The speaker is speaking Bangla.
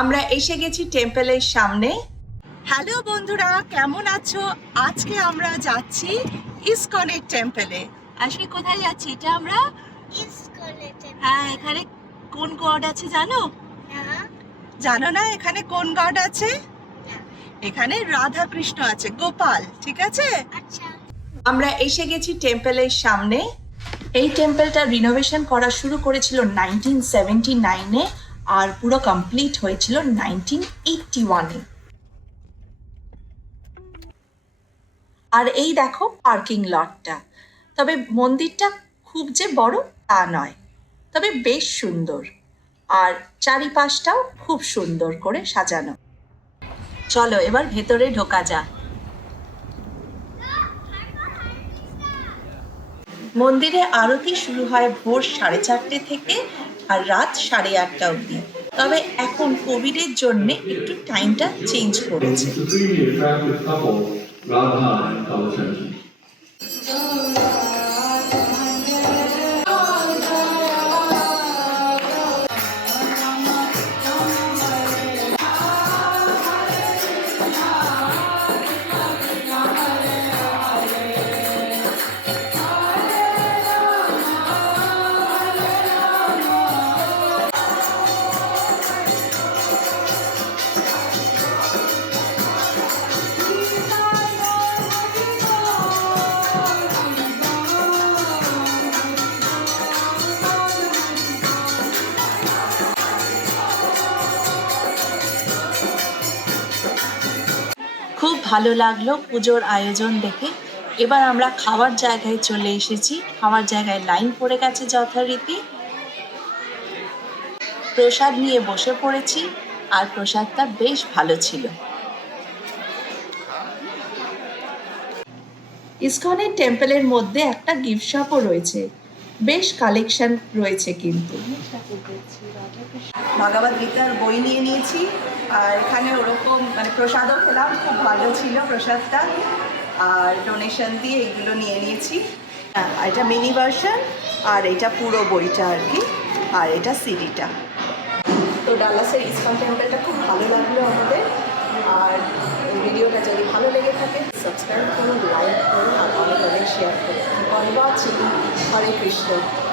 আমরা এসে গেছি টেম্পলের সামনে। হ্যালো বন্ধুরা, কেমন আছো? আজকে আমরা যাচ্ছি ইসকনের টেম্পলে। আসলে কোথায় যাচ্ছি এটা আমরা? ইসকনের টেম্পল। হ্যাঁ, এখানে কোন গড আছে জানো? না, জানো না এখানে কোন গড আছে? না। এখানে রাধা কৃষ্ণ আছে, গোপাল, ঠিক আছে? আচ্ছা, আমরা এসে গেছি টেম্পলের সামনে। এই টেম্পলটা রিনোভেশন করা শুরু করেছিল 1979-এ আর পুরো কমপ্লিট হয়েছিল 1981-এ। আর এই দেখো পার্কিং লটটা। তবে মন্দিরটা খুব যে বড় তা নয়, তবে বেশ সুন্দর। আর চারিপাশটাও খুব সুন্দর করে সাজানো। চলো এবার ভেতরে ঢোকা যাক। মন্দিরে আরতি শুরু হয় ভোর 4:30 থেকে আর রাত 8:30 অবধি। তবে এখন কোভিডের জন্য একটু টাইমটা চেঞ্জ করেছে। Supremely attractive couple, Radha and Kalachandji. খুব ভালো লাগলো পুজোর আয়োজন দেখে। এবার আমরা খাওয়ার জায়গায় চলে এসেছি। খাওয়ার জায়গায় লাইন পড়ে গেছে যথারীতি। প্রসাদ নিয়ে বসে পড়েছি আর প্রসাদটা বেশ ভালো ছিল। ইসকনের টেম্পলের মধ্যে একটা গিফট শপও রয়েছে, বেশ কালেকশন রয়েছে কিন্তু। ভগবদ গীতার বই নিয়ে নিয়েছি আর এখানে ওরকম প্রসাদও খেলাম, খুব ভালো ছিল প্রসাদটা। আর ডোনেশন দিয়ে এইগুলো নিয়ে নিয়েছি। এটা মিনি ভার্সন আর এটা পুরো বইটা আর কি, আর এটা সিডিটা। তো ডালাসের ইসকন টেম্পলটা খুব ভালো লাগলো আমাদের। আর এই ভিডিওটা যদি ভালো লেগে থাকে সাবস্ক্রাইব করুন, লাইক করুন আর অনেক শেয়ার করুন। হরে কৃষ্ণ।